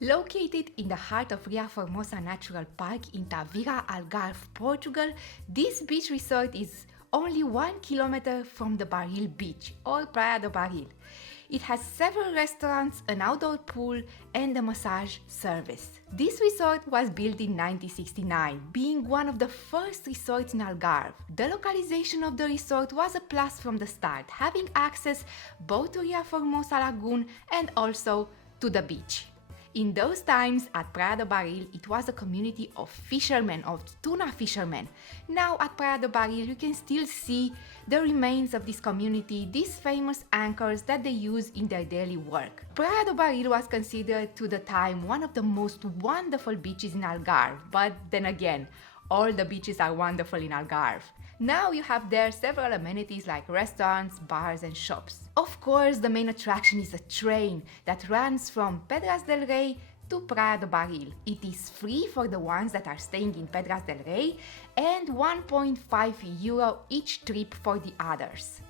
Located in the heart of Ria Formosa Natural Park in Tavira, Algarve, Portugal, this beach resort is only 1 kilometer from the Baril beach or Praia do Baril. It has several restaurants, an outdoor pool, and a massage service. This resort was built in 1969, being one of the first resorts in Algarve. The localization of the resort was a plus from the start, having access both to Ria Formosa Lagoon and also to the beach. In those times, at Praia do Baril, it was a community of fishermen, of tuna fishermen. Now at Praia do Baril, you can still see the remains of this community, these famous anchors that they use in their daily work. Praia do Baril was considered to the time one of the most wonderful beaches in Algarve, but then again, all the beaches are wonderful in Algarve. Now you have there several amenities like restaurants, bars and shops. Of course, the main attraction is a train that runs from Pedras del Rei to Praia do Baril. It is free for the ones that are staying in Pedras del Rei and €1.5 each trip for the others.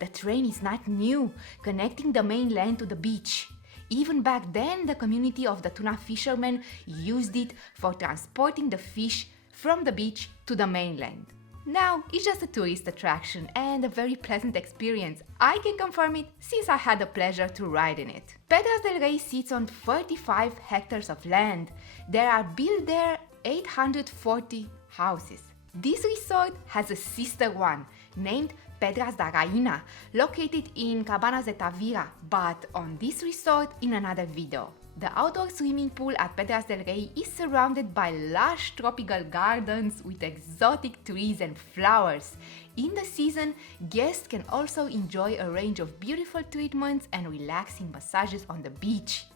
The train is not new, connecting the mainland to the beach. Even back then, the community of the tuna fishermen used it for transporting the fish from the beach to the mainland. Now, it's just a tourist attraction and a very pleasant experience. I can confirm it since I had the pleasure to ride in it. Pedras del Rei sits on 35 hectares of land. There are built there 840 houses. This resort has a sister one named Pedras da Rainha, located in Cabanas de Tavira, but on this resort in another video. The outdoor swimming pool at Pedras del Rei is surrounded by lush tropical gardens with exotic trees and flowers. In the season, guests can also enjoy a range of beautiful treatments and relaxing massages on the beach.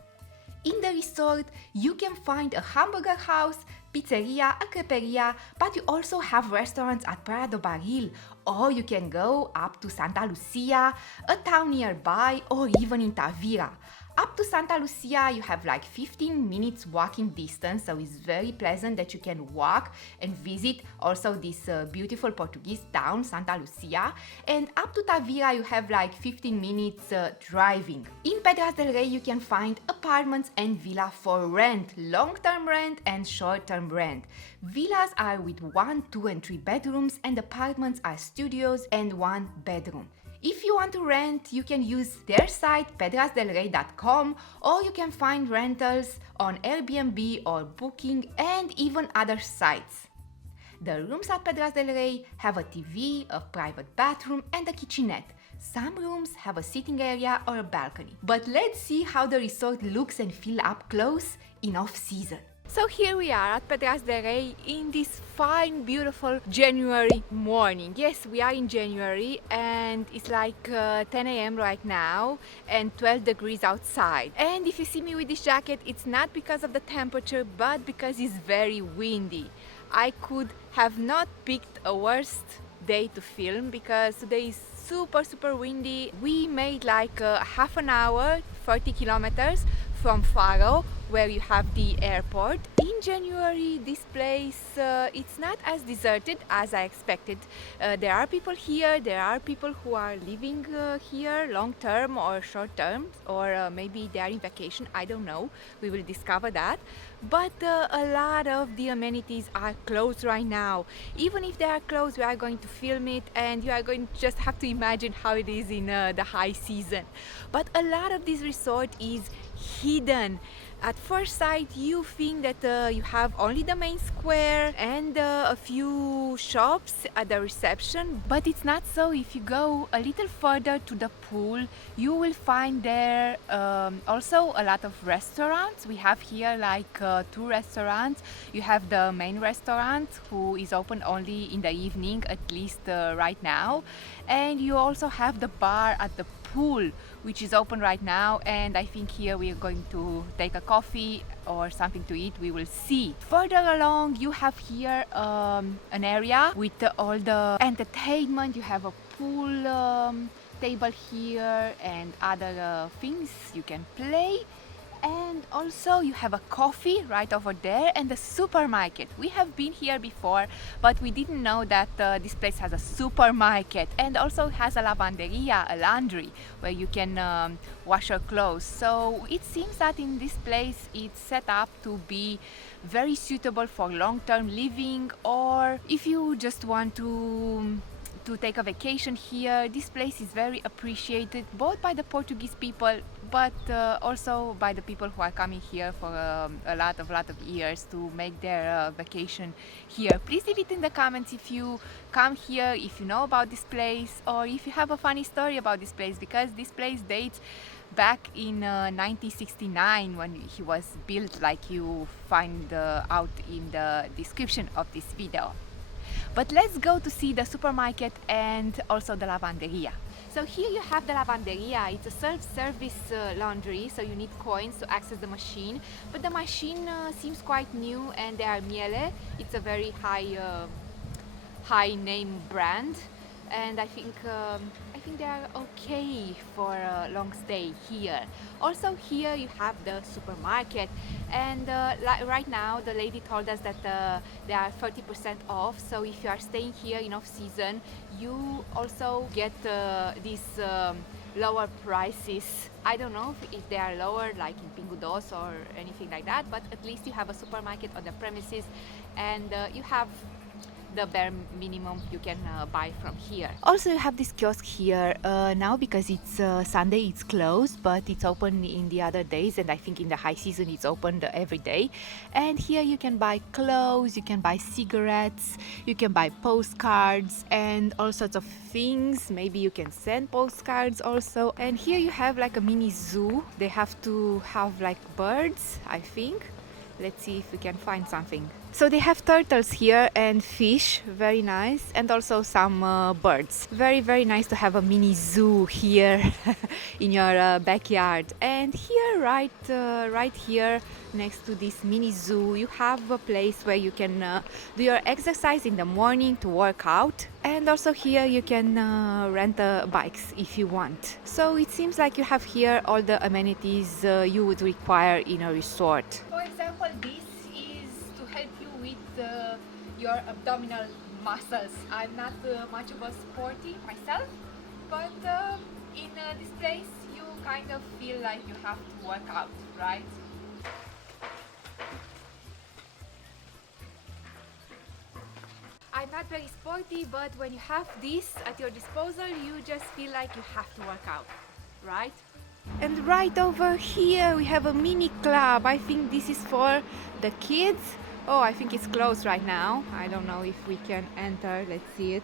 In the resort, you can find a hamburger house, pizzeria, a creperia, but you also have restaurants at Praia do Baril, or you can go up to Santa Lucia, a town nearby, or even in Tavira. Up to Santa Lucia, you have like 15 minutes walking distance, so it's very pleasant that you can walk and visit also this beautiful Portuguese town, Santa Lucia. And up to Tavira, you have like 15 minutes driving. In Pedras del Rei, you can find apartments and villas for rent, long-term rent and short-term rent. Villas are with 1, 2 and 3 bedrooms, and apartments are studios and 1 bedroom. If you want to rent, you can use their site pedrasdelrei.com, or you can find rentals on Airbnb or Booking and even other sites. The rooms at Pedras del Rei have a TV, a private bathroom and a kitchenette. Some rooms have a sitting area or a balcony. But let's see how the resort looks and feel up close in off-season. So here we are at Pedras del Rei in this fine, beautiful January morning. Yes, we are in January and it's like 10 a.m. right now and 12 degrees outside. And if you see me with this jacket, it's not because of the temperature, but because it's very windy. I could have not picked a worse day to film because today is super windy. We made like half an hour, 30 kilometers from Faro, where you have the airport. In January, this place, it's not as deserted as I expected. There are people here, there are people who are living here long term or short term, or maybe they are in vacation, I don't know. We will discover that. But a lot of the amenities are closed right now. Even if they are closed, we are going to film it and you are going to just have to imagine how it is in the high season. But a lot of this resort is hidden. At first sight, you think that you have only the main square and a few shops at the reception, but it's not so. If you go a little further to the pool, you will find there also a lot of restaurants. We have here like 2 restaurants. You have the main restaurant, who is open only in the evening, at least right now, and you also have the bar at the pool, which is open right now, and I think here we are going to take a coffee or something to eat. We will see. Further along, you have here an area with all the entertainment. You have a pool table here and other things you can play. And also you have a coffee right over there and a supermarket. We have been here before, but we didn't know that this place has a supermarket and also has a lavanderia, a laundry, where you can wash your clothes. So it seems that in this place it's set up to be very suitable for long-term living, or if you just want to take a vacation here. This place is very appreciated both by the Portuguese people, but also by the people who are coming here for a lot of years to make their vacation here. Please leave it in the comments if you come here, if you know about this place, or if you have a funny story about this place, because this place dates back in 1969 when he was built, like you find out in the description of this video. But let's go to see the supermarket and also the lavanderia. So here you have the lavanderia. It's a self-service laundry, so you need coins to access the machine. But the machine seems quite new, and they are Miele. It's a very high name brand, and I think they are okay for a long stay here. Also here you have the supermarket, and right now the lady told us that they are 30% off, so if you are staying here in off season you also get these lower prices. I don't know if they are lower like in Pingo Doce or anything like that, but at least you have a supermarket on the premises, and you have the bare minimum you can buy from here. Also you have this kiosk here now, because it's Sunday it's closed, but it's open in the other days, and I think in the high season it's open every day. And here you can buy clothes, you can buy cigarettes, you can buy postcards and all sorts of things. Maybe you can send postcards also. And here you have like a mini zoo. They have to have like birds, I think. Let's see if we can find something. So they have turtles here and fish, very nice, and also some birds. Very nice to have a mini zoo here in your backyard. And here, right here next to this mini zoo, you have a place where you can do your exercise in the morning to work out. And also here you can rent bikes if you want. So it seems like you have here all the amenities you would require in a resort. For example, this is to help you with your abdominal muscles. I'm not much of a sporty myself, but in this place you kind of feel like you have to work out, right? I'm not very sporty, but when you have this at your disposal, you just feel like you have to work out, right? And right over here we have a mini club. I think this is for the kids. Oh, I think it's closed right now. I don't know if we can enter. Let's see it.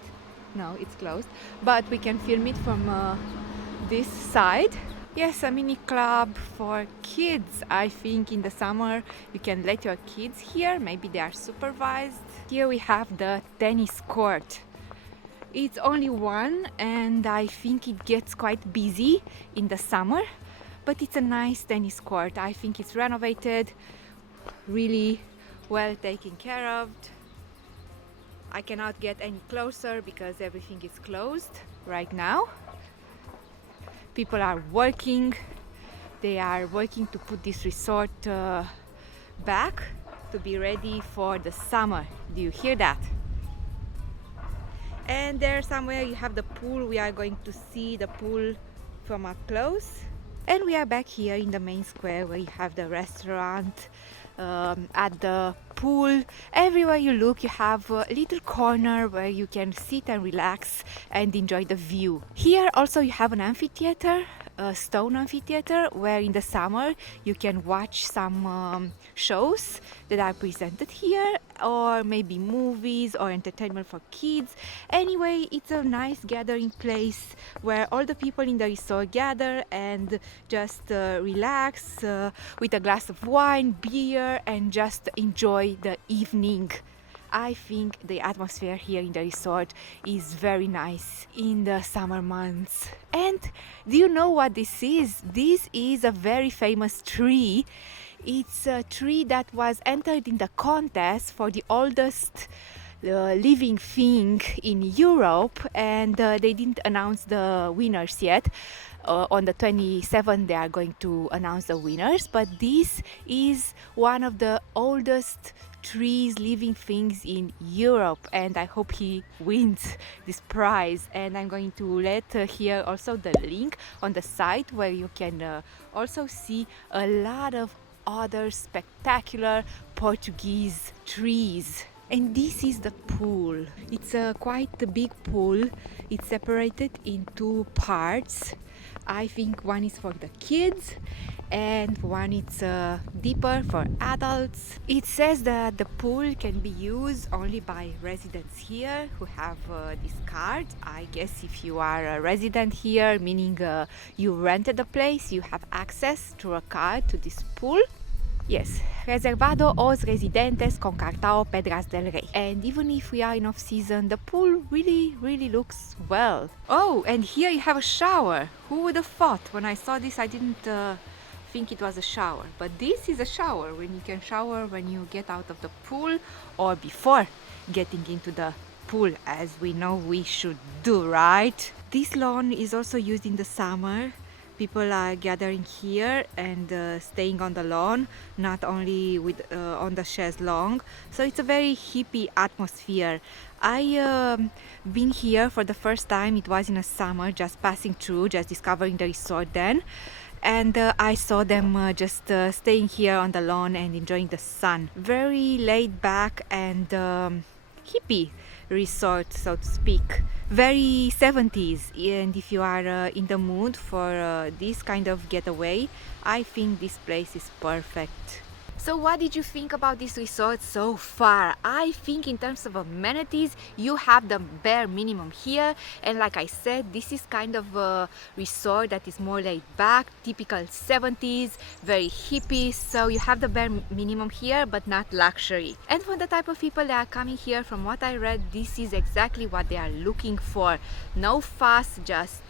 No, it's closed, but we can film it from this side. Yes, a mini club for kids. I think in the summer you can let your kids here. Maybe they are supervised. Here we have the tennis court. It's only one, and I think it gets quite busy in the summer, but it's a nice tennis court. I think it's renovated, really well taken care of. I cannot get any closer because everything is closed right now. People are working. They are working to put this resort back to be ready for the summer. Do you hear that? And there somewhere you have the pool. We are going to see the pool from up close. And we are back here in the main square where you have the restaurant, at the pool. Everywhere you look you have a little corner where you can sit and relax and enjoy the view. Here also you have an amphitheater, a stone amphitheater, where in the summer you can watch some shows that are presented here, or maybe movies or entertainment for kids. Anyway, it's a nice gathering place where all the people in the resort gather and just relax with a glass of wine, beer, and just enjoy the evening. I think the atmosphere here in the resort is very nice in the summer months. And do you know what this is? This is a very famous tree. It's a tree that was entered in the contest for the oldest living thing in Europe, and they didn't announce the winners yet. On the 27th, they are going to announce the winners. But this is one of the oldest trees, living things in Europe, and I hope he wins this prize. And I'm going to let here also the link on the site where you can also see a lot of other spectacular Portuguese trees. And this is the pool. It's quite a big pool. It's separated in two parts. I think one is for the kids and one is deeper for adults. It says that the pool can be used only by residents here who have this card. I guess if you are a resident here, meaning you rented the place, you have access through a card to this pool. Yes, reservado aos residentes con cartão Pedras del Rei. And even if we are in off season, the pool really looks well. Oh, and here you have a shower. Who would have thought? When I saw this, I didn't think it was a shower. But this is a shower, when you can shower when you get out of the pool or before getting into the pool, as we know we should do, right? This lawn is also used in the summer. People are gathering here and staying on the lawn, not only with on the chaise longue. So it's a very hippie atmosphere. I been here for the first time. It was in the summer, just passing through, just discovering the resort then. And I saw them just staying here on the lawn and enjoying the sun. Very laid back and hippie resort, so to speak. Very 70s, and if you are in the mood for this kind of getaway, I think this place is perfect. So what did you think about this resort so far? I think in terms of amenities, you have the bare minimum here. And like I said, this is kind of a resort that is more laid back, typical 70s, very hippie. So you have the bare minimum here, but not luxury. And for the type of people that are coming here, from what I read, this is exactly what they are looking for. No fuss, just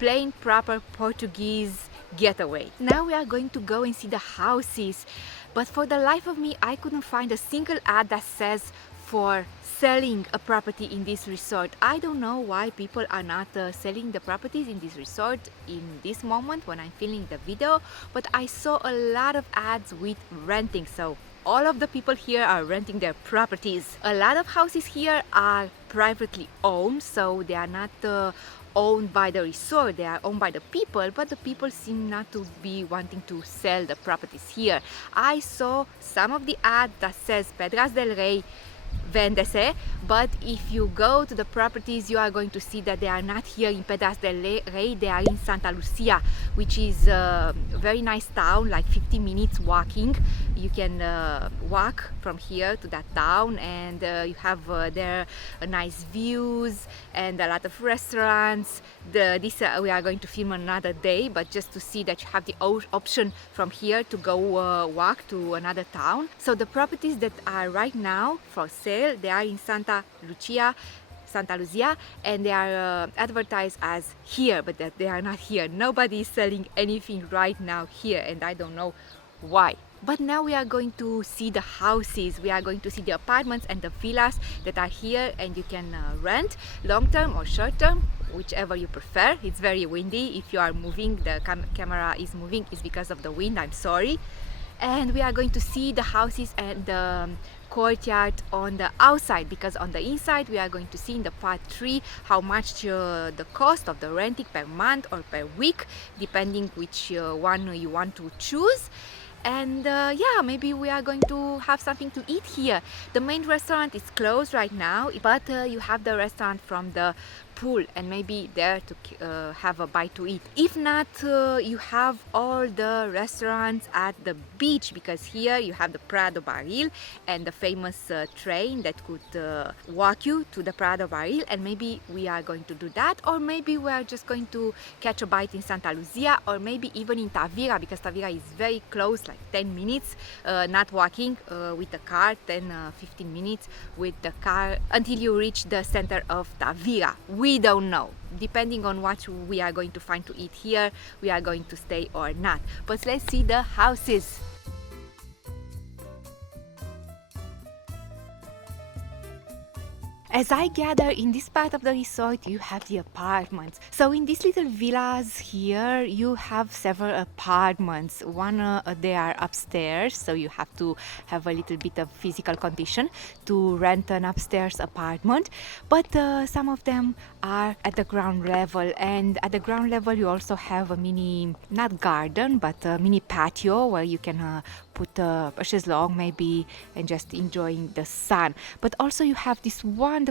plain, proper Portuguese getaway. Now we are going to go and see the houses, but for the life of me I couldn't find a single ad that says for selling a property in this resort. I don't know why people are not selling the properties in this resort in this moment when I'm filming the video, but I saw a lot of ads with renting. So all of the people here are renting their properties. A lot of houses here are privately owned, so they are not owned by the resort, they are owned by the people, but the people seem not to be wanting to sell the properties here. I saw some of the ads that says Pedras del Rei Vende-se, but if you go to the properties, you are going to see that they are not here in Pedras del Rei, they are in Santa Lucia, which is a very nice town, like 50 minutes walking. You can walk from here to that town, and you have there nice views and a lot of restaurants. This we are going to film another day, but just to see that you have the option from here to go walk to another town. So the properties that are right now for sale, they are in Santa Lucia, and they are advertised as here, but that they are not here. Nobody is selling anything right now here, and I don't know why. But now we are going to see the houses, we are going to see the apartments and the villas that are here, and you can rent long-term or short-term, whichever you prefer. It's very windy. If you are moving, the camera is moving, it's because of the wind, I'm sorry. And we are going to see the houses and the courtyard on the outside, because on the inside we are going to see in the part 3 how much the cost of the renting per month or per week, depending which one you want to choose. And yeah, maybe we are going to have something to eat here. The main restaurant is closed right now, but you have the restaurant from the pool, and maybe there to have a bite to eat. If not, you have all the restaurants at the beach, because here you have the Praia do Barril and the famous train that could walk you to the Praia do Barril, and maybe we are going to do that, or maybe we are just going to catch a bite in Santa Lucia, or maybe even in Tavira, because Tavira is very close, like 10 minutes, not walking with the car, 10-15 minutes with the car until you reach the center of Tavira. We don't know. Depending on what we are going to find to eat here, we are going to stay or not. But let's see the houses. As I gather, in this part of the resort you have the apartments. So in these little villas here you have several apartments. One they are upstairs, so you have to have a little bit of physical condition to rent an upstairs apartment, but some of them are at the ground level, and at the ground level you also have a mini, not garden, but a mini patio where you can put a chaise-longue maybe and just enjoying the sun. But also you have this wonderful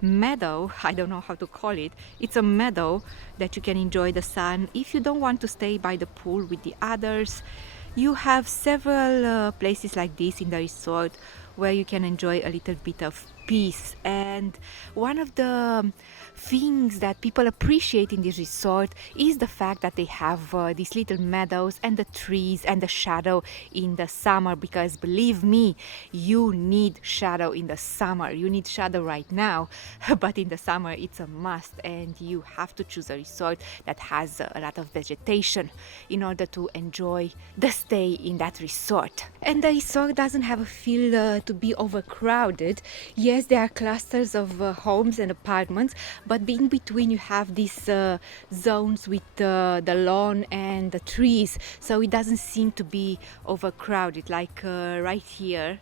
meadow. I don't know how to call it. It's a meadow that you can enjoy the sun. If you don't want to stay by the pool with the others, you have several places like this in the resort where you can enjoy a little bit of peace. And one of the things that people appreciate in this resort is the fact that they have these little meadows and the trees and the shadow in the summer, because believe me, you need shadow in the summer. You need shadow right now, but in the summer it's a must, and you have to choose a resort that has a lot of vegetation in order to enjoy the stay in that resort. And the resort doesn't have a feel to be overcrowded. Yes, there are clusters of homes and apartments, but in between you have these zones with the lawn and the trees, so it doesn't seem to be overcrowded like right here.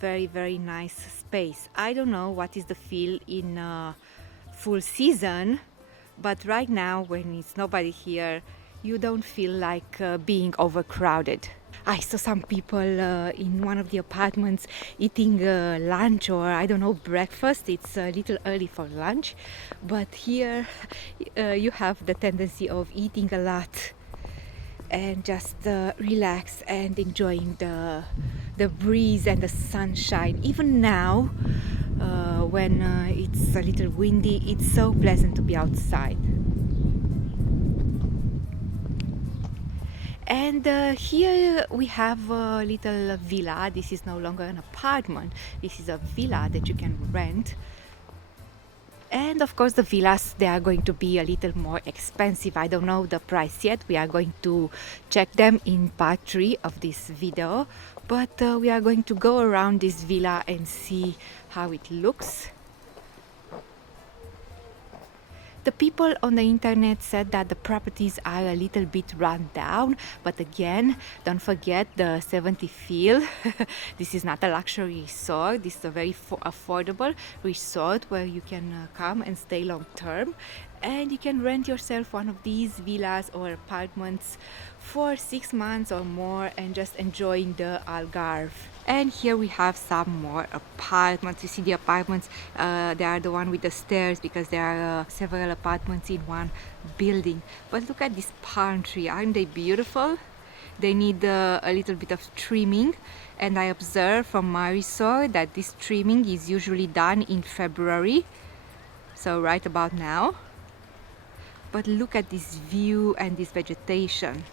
Very nice space. I don't know what is the feel in full season, but right now when it's nobody here, you don't feel like being overcrowded. I saw some people in one of the apartments eating lunch, or I don't know, breakfast. It's a little early for lunch, but here you have the tendency of eating a lot and just relax and enjoying the breeze and the sunshine. Even now, when it's a little windy, it's so pleasant to be outside. And here we have a little villa. This is no longer an apartment. This is a villa that you can rent. And of course the villas, they are going to be a little more expensive. I don't know the price yet. We are going to check them in part 3 of this video. But we are going to go around this villa and see how it looks. The people on the internet said that the properties are a little bit run down, but again, don't forget the 70 feel. This is not a luxury resort. This is a very affordable resort where you can come and stay long term, and you can rent yourself one of these villas or apartments for 6 months or more and just enjoying the Algarve. And here we have some more apartments. You see the apartments, they are the one with the stairs, because there are several apartments in one building. But look at this palm tree. Aren't they beautiful? They need a little bit of trimming, and I observed from my resort that this trimming is usually done in February, so right about now. But look at this view and this vegetation.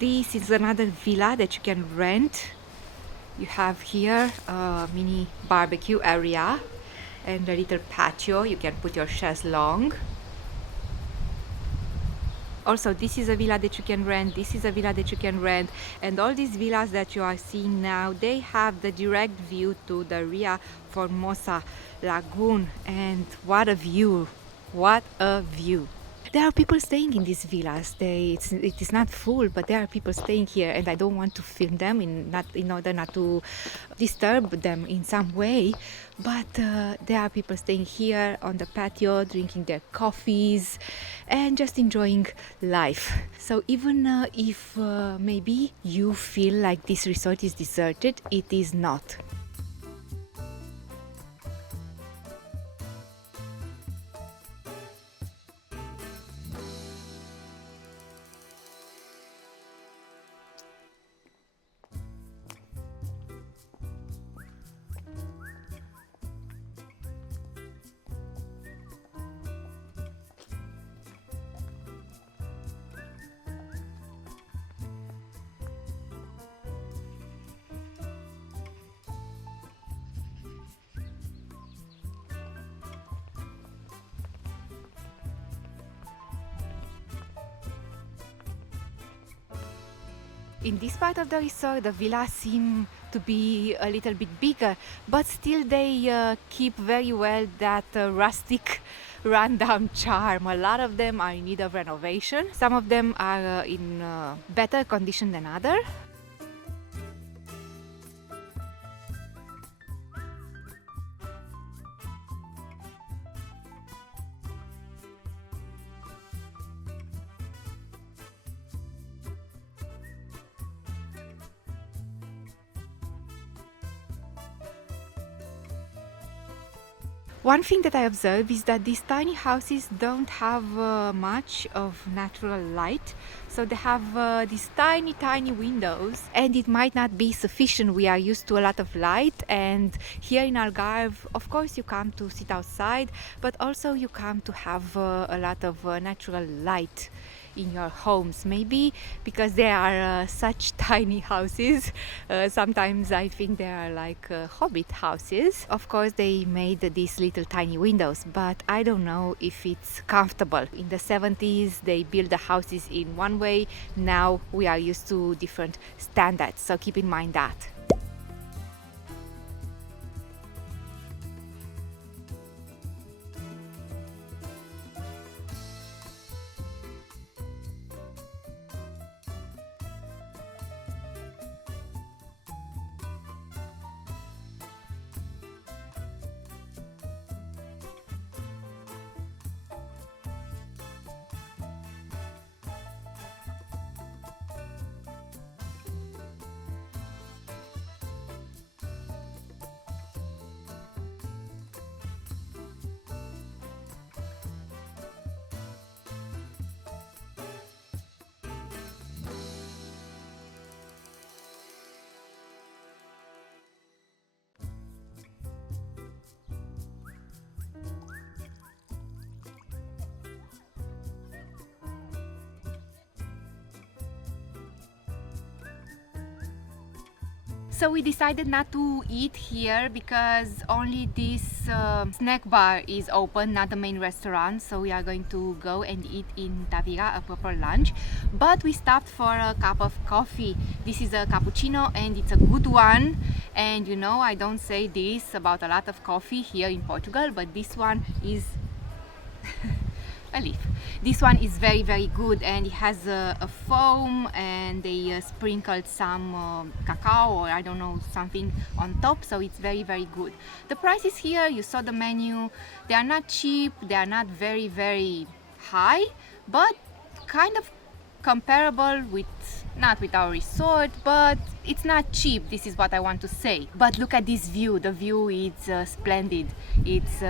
This is another villa that you can rent. You have here a mini barbecue area and a little patio. You can put your chaise-longue. Also, this is a villa that you can rent, this is a villa that you can rent, and all these villas that you are seeing now, they have the direct view to the Ria Formosa lagoon, and what a view, what a view. There are people staying in these villas. It is not full, but there are people staying here, and I don't want to film them in order not to disturb them in some way. But there are people staying here on the patio, drinking their coffees and just enjoying life. So even if maybe you feel like this resort is deserted, it is not. In this part of the resort, the villas seem to be a little bit bigger, but still they keep very well that rustic rundown charm. A lot of them are in need of renovation. Some of them are in better condition than others. One thing that I observe is that these tiny houses don't have much of natural light, so they have these tiny windows, and it might not be sufficient. We are used to a lot of light, and here in Algarve, of course, you come to sit outside, but also you come to have a lot of natural light in your homes. Maybe because they are such tiny houses, sometimes I think they are like hobbit houses. Of course they made these little tiny windows, but I don't know if it's comfortable. In the 70s they built the houses in one way, now we are used to different standards, so keep in mind that. So we decided not to eat here because only this snack bar is open, not the main restaurant. So we are going to go and eat in Tavira, a proper lunch. But we stopped for a cup of coffee. This is a cappuccino and it's a good one. And you know, I don't say this about a lot of coffee here in Portugal, but this one is a leaf. This one is very good, and it has a foam, and they sprinkled some cacao, or I don't know, something on top, so it's very good. The prices here, you saw the menu, they are not cheap, they are not very high, but kind of comparable with, not with our resort, but it's not cheap, this is what I want to say. But look at this view, the view is splendid. It's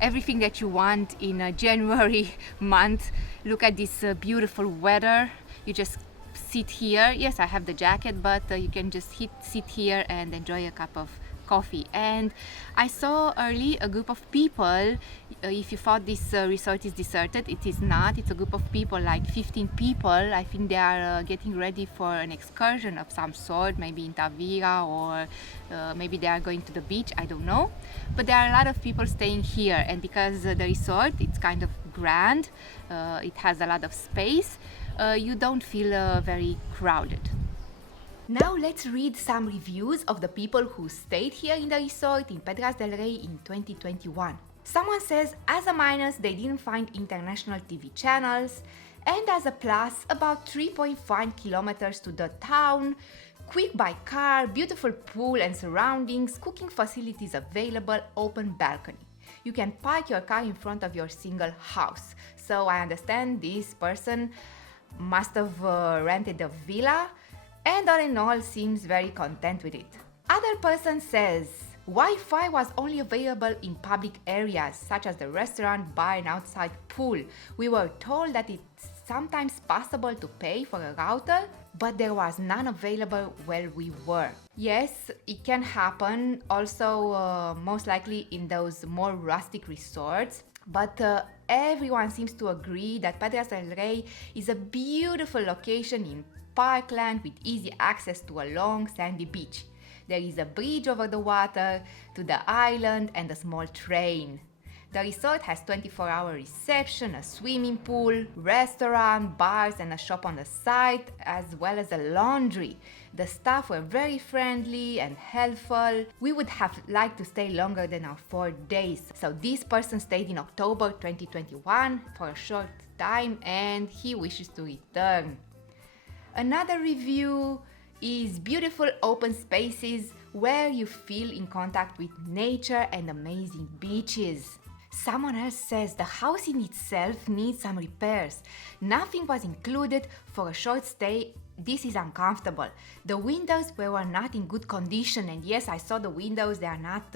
everything that you want in a January month. Look at this beautiful weather. You just sit here. Yes, I have the jacket, but you can just sit here and enjoy a cup of coffee. And I saw early a group of people. If you thought this resort is deserted, it is not. It's a group of people, like 15 people. I think they are getting ready for an excursion of some sort, maybe in Tavira, or maybe they are going to the beach, I don't know. But there are a lot of people staying here, and because the resort, it's kind of grand, it has a lot of space, you don't feel very crowded. Now let's read some reviews of the people who stayed here in the resort in Pedras del Rei in 2021. Someone says, as a minus, they didn't find international TV channels, and as a plus, about 3.5 kilometers to the town, quick by car, beautiful pool and surroundings, cooking facilities available, open balcony. You can park your car in front of your single house. So I understand this person must have rented a villa, and all in all seems very content with it. Other person says, Wi-Fi was only available in public areas such as the restaurant, bar and outside pool. We were told that it's sometimes possible to pay for a router, but there was none available where we were. Yes, it can happen also most likely in those more rustic resorts, but everyone seems to agree that Pedras del Rei is a beautiful location in parkland with easy access to a long sandy beach. There is a bridge over the water to the island and a small train. The resort has 24-hour reception, a swimming pool, restaurant, bars, and a shop on the site, as well as a laundry. The staff were very friendly and helpful. We would have liked to stay longer than our 4 days. So this person stayed in October 2021 for a short time and he wishes to return. Another review is beautiful open spaces where you feel in contact with nature and amazing beaches. Someone else says the house in itself needs some repairs. Nothing was included for a short stay. This is uncomfortable. The windows were not in good condition, and yes, I saw the windows. They are not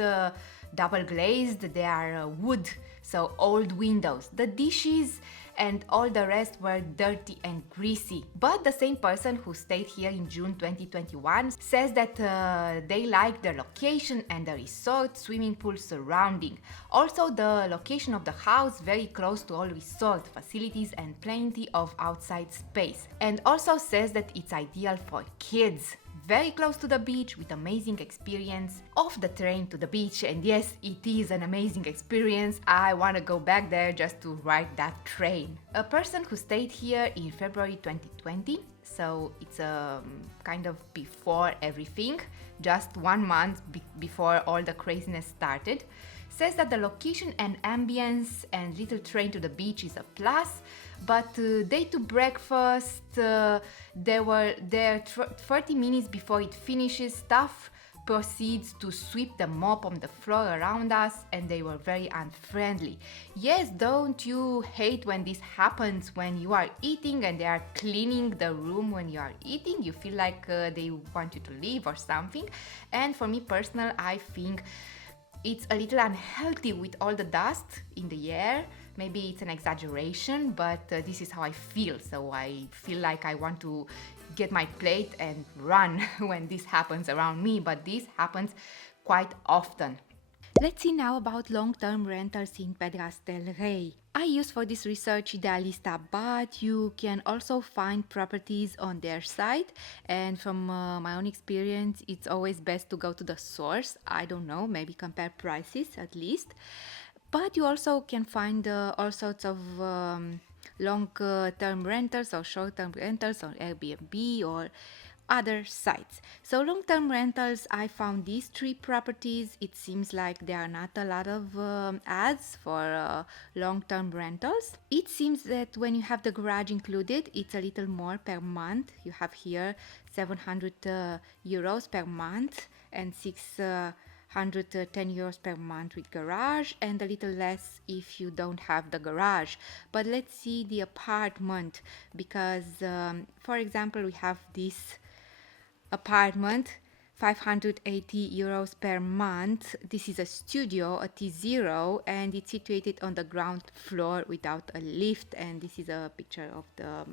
double glazed, they are wood, so old windows. The dishes and all the rest were dirty and greasy. But the same person who stayed here in June 2021 says that they like the location and the resort swimming pool surrounding. Also the location of the house very close to all resort facilities and plenty of outside space. And also says that it's ideal for kids. Very close to the beach with amazing experience off the train to the beach, and yes, it is an amazing experience. I want to go back there just to ride that train. A person who stayed here in February 2020, so it's kind of before everything, just 1 month before all the craziness started, says that the location and ambience and little train to the beach is a plus, but day to breakfast, they were there 30 minutes before it finishes. Staff proceeds to sweep the mop on the floor around us, and they were very unfriendly. Yes, don't you hate when this happens when you are eating and they are cleaning the room when you are eating? You feel like they want you to leave or something. And for me personal, I think it's a little unhealthy with all the dust in the air. Maybe it's an exaggeration, but this is how I feel. So I feel like I want to get my plate and run when this happens around me, but this happens quite often. Let's see now about long-term rentals in Pedras del Rei. I use for this research Idealista, but you can also find properties on their site, and from my own experience it's always best to go to the source. I don't know, maybe compare prices at least. But you also can find all sorts of long-term rentals or short-term rentals on Airbnb or other sites. So long-term rentals, I found these 3 properties. It seems like there are not a lot of ads for long-term rentals. It seems that when you have the garage included, it's a little more per month. You have here 700 euros per month and 610 euros per month with garage, and a little less if you don't have the garage. But let's see the apartment, because for example we have this apartment, 580 euros per month. This is a studio, a T0, and it's situated on the ground floor without a lift, and this is a picture of the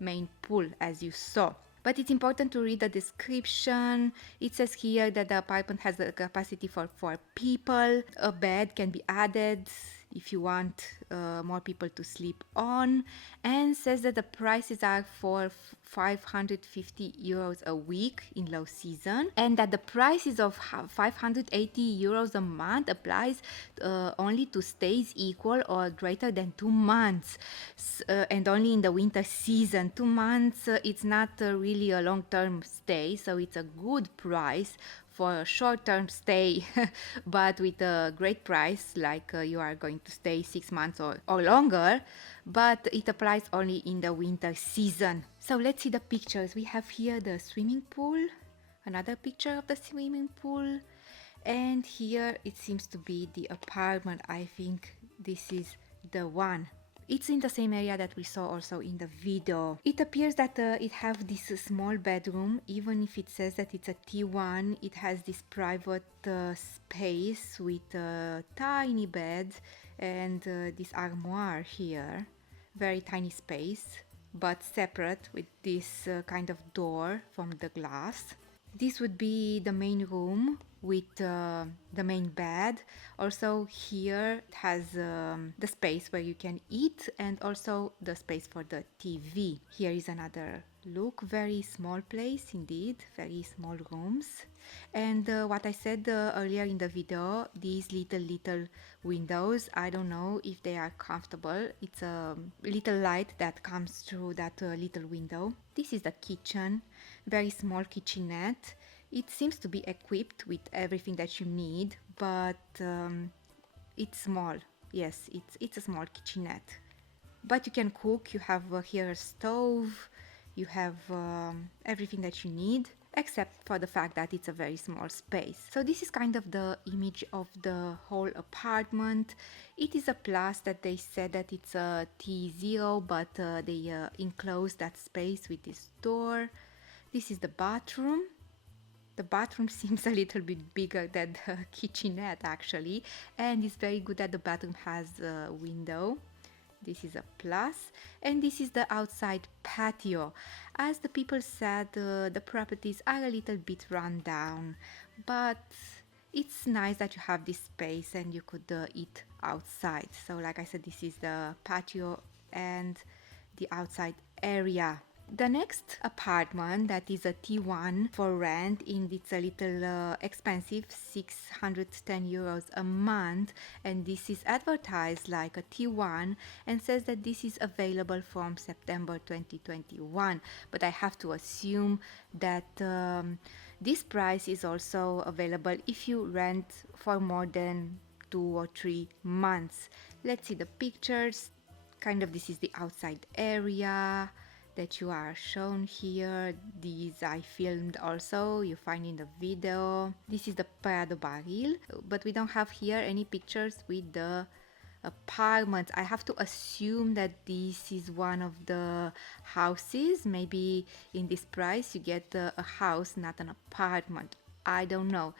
main pool as you saw. But it's important to read the description. It says here that the apartment has the capacity for 4 people. A bed can be added if you want more people to sleep on, and says that the prices are for 550 euros a week in low season, and that the prices of 580 euros a month applies only to stays equal or greater than 2 months, and only in the winter season. 2 months, it's not really a long-term stay, so it's a good price for a short-term stay, but with a great price, like you are going to stay 6 months or longer, but it applies only in the winter season. So let's see the pictures. We have here the swimming pool, another picture of the swimming pool, and here it seems to be the apartment. I think this is the one. It's in the same area that we saw also in the video. It appears that it have this small bedroom. Even if it says that it's a T1, it has this private space with a tiny bed and this armoire here. Very tiny space, but separate with this kind of door from the glass. This would be the main room with the main bed. Also here it has the space where you can eat and also the space for the TV. Here is another look, very small place indeed, very small rooms. And what I said earlier in the video, these little windows, I don't know if they are comfortable. It's a little light that comes through that little window. This is the kitchen, very small kitchenette. It seems to be equipped with everything that you need, but it's small. Yes, it's a small kitchenette. But you can cook. You have here a stove. You have everything that you need, except for the fact that it's a very small space. So this is kind of the image of the whole apartment. It is a plus that they said that it's a T0, but they enclosed that space with this door. This is the bathroom. The bathroom seems a little bit bigger than the kitchenette actually, and it's very good that the bathroom has a window. This is a plus, and this is the outside patio. As the people said, the properties are a little bit run down, but it's nice that you have this space and you could eat outside. So like I said, this is the patio and the outside area. The next apartment, that is a T1 for rent, and it's a little expensive, 610 euros a month, and this is advertised like a T1 and says that this is available from September 2021, but I have to assume that this price is also available if you rent for more than 2 or 3 months. Let's see the pictures. Kind of this is the outside area that you are shown here. These I filmed also, you find in the video. This is the Pedras del Rei, but we don't have here any pictures with the apartments. I have to assume that this is one of the houses. Maybe in this price you get a house, not an apartment. I don't know.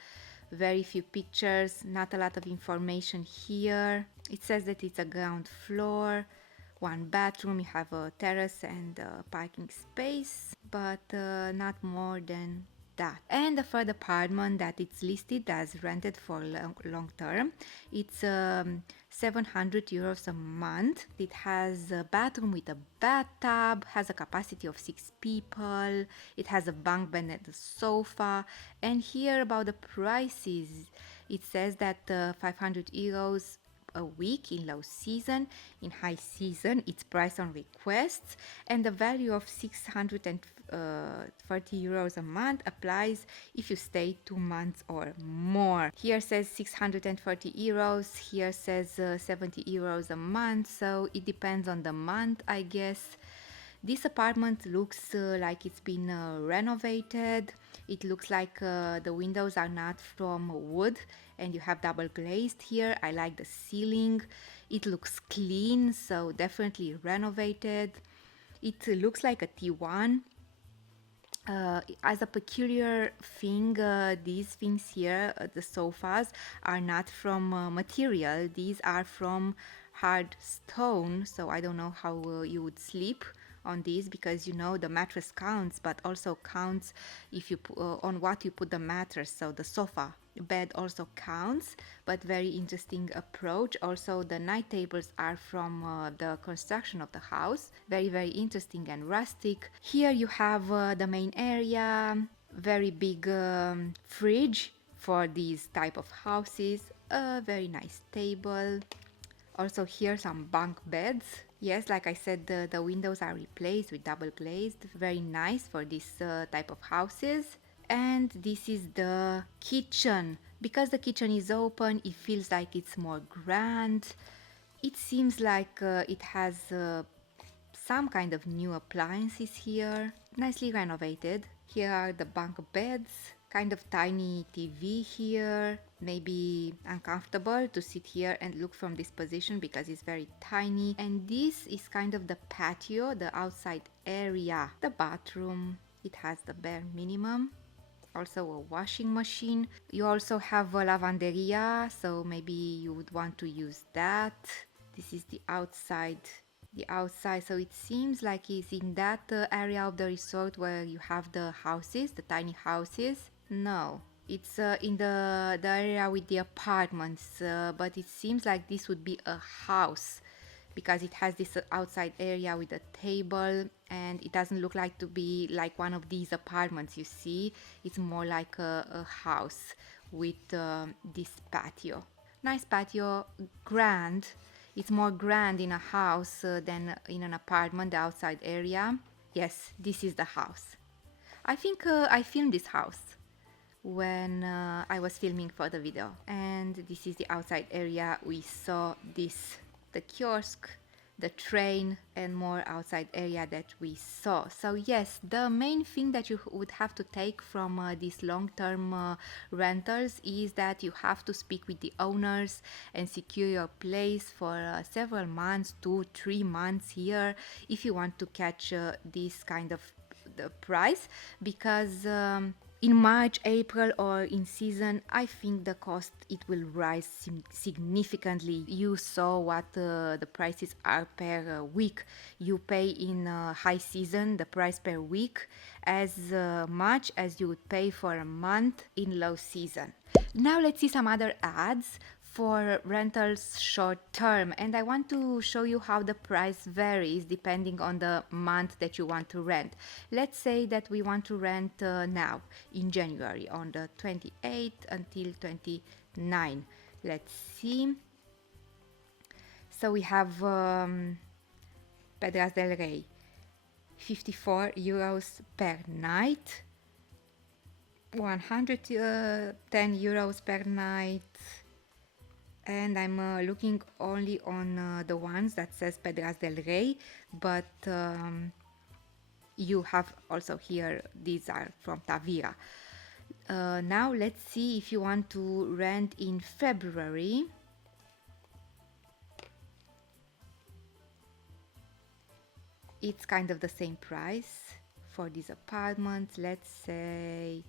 Very few pictures, not a lot of information here. It says that it's a ground floor, 1 bathroom, you have a terrace and a parking space, but not more than that. And the third apartment that it's listed as rented for long term, it's 700 euros a month. It has a bathroom with a bathtub, has a capacity of 6 people, it has a bunk bed and a sofa. And here about the prices, it says that 500 euros a week in low season. In high season it's priced on requests, and the value of 630 euros a month applies if you stay 2 months or more. Here says 630 euros, here says 70 euros a month, so it depends on the month, I guess. This apartment looks like it's been renovated. It looks like the windows are not from wood and you have double glazed here. I like the ceiling. It looks clean, so definitely renovated. It looks like a T1. As a peculiar thing, these things here, the sofas, are not from material. These are from hard stone, so I don't know how you would sleep on these, because you know the mattress counts, but also counts if you on what you put the mattress. So the sofa bed also counts, but very interesting approach. Also the night tables are from the construction of the house, very interesting and rustic. Here you have the main area, very big fridge for these type of houses, a very nice table. Also here some bunk beds. Yes, like I said, the windows are replaced with double glazed. Very nice for this type of houses. And this is the kitchen. Because the kitchen is open, it feels like it's more grand. It seems like it has some kind of new appliances here. Nicely renovated. Here are the bunk beds. Kind of tiny TV here, maybe uncomfortable to sit here and look from this position because it's very tiny. And this is kind of the patio, the outside area. The bathroom, it has the bare minimum. Also a washing machine. You also have a lavanderia, so maybe you would want to use that. This is the outside. So it seems like it's in that area of the resort where you have the houses, the tiny houses. No, it's in the area with the apartments, but it seems like this would be a house because it has this outside area with a table, and it doesn't look like to be like one of these apartments you see. It's more like a house with this patio. Nice patio, grand. It's more grand in a house than in an apartment, the outside area. Yes, this is the house. I think I filmed this house when I was filming for the video. And this is the outside area. We saw this, the kiosk, the train, and more outside area that we saw. So yes, the main thing that you would have to take from these long-term rentals is that you have to speak with the owners and secure your place for several months, 2-3 months here, if you want to catch this kind of the price, because in March, April, or in season, I think the cost it will rise significantly. You saw what the prices are per week. You pay in high season the price per week as much as you would pay for a month in low season. Now let's see some other ads for rentals short term, and I want to show you how the price varies depending on the month that you want to rent. Let's say that we want to rent now in January on the 28th until 29. Let's see. So we have Pedras del Rei, 54 euros per night, 110 euros per night, and I'm looking only on the ones that says Pedras del Rei, but you have also here, these are from Tavira. Now let's see if you want to rent in February. It's kind of the same price for these apartments. Let's say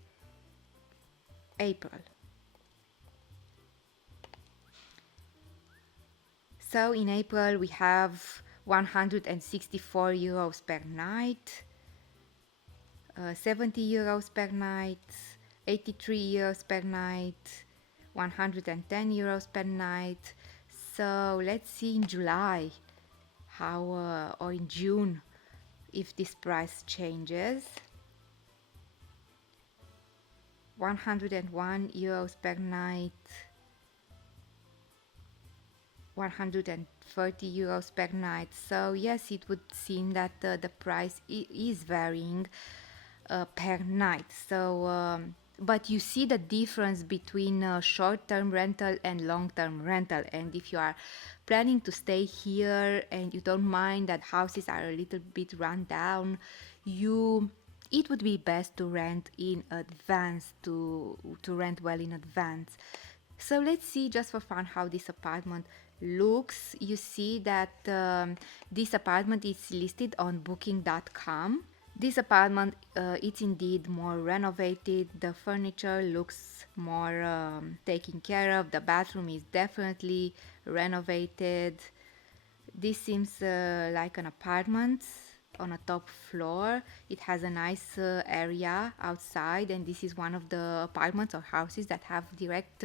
April. So in April we have 164 euros per night, 70 euros per night, 83 euros per night, 110 euros per night. So let's see in July how, or in June, if this price changes. 101 euros per night, 130 euros per night. So yes, it would seem that the price is varying per night. So but you see the difference between short-term rental and long-term rental, and if you are planning to stay here and you don't mind that houses are a little bit run down, it would be best to rent in advance, to rent well in advance. So let's see just for fun how this apartment looks. You see that this apartment is listed on booking.com. This apartment it's indeed more renovated. The furniture looks more taken care of. The bathroom is definitely renovated. This seems like an apartment on a top floor. It has a nice area outside, and this is one of the apartments or houses that have direct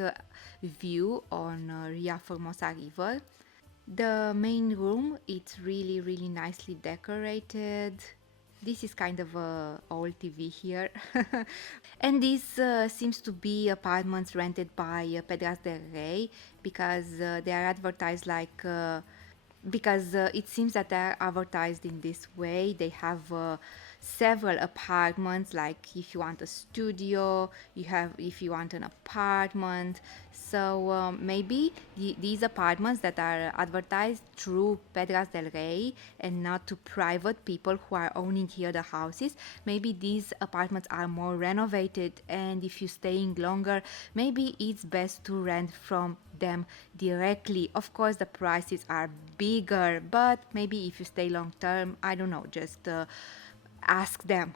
view on Ria Formosa River. The main room, it's really nicely decorated. This is kind of a old TV here. And this seems to be apartments rented by Pedras del Rei, because they are advertised like because it seems that they're advertised in this way. They have several apartments, like if you want a studio, if you want an apartment. So maybe these apartments that are advertised through Pedras del Rei and not to private people who are owning here the houses, maybe these apartments are more renovated, and if you're staying longer, maybe it's best to rent from them directly. Of course the prices are bigger, but maybe if you stay long term, I don't know, just ask them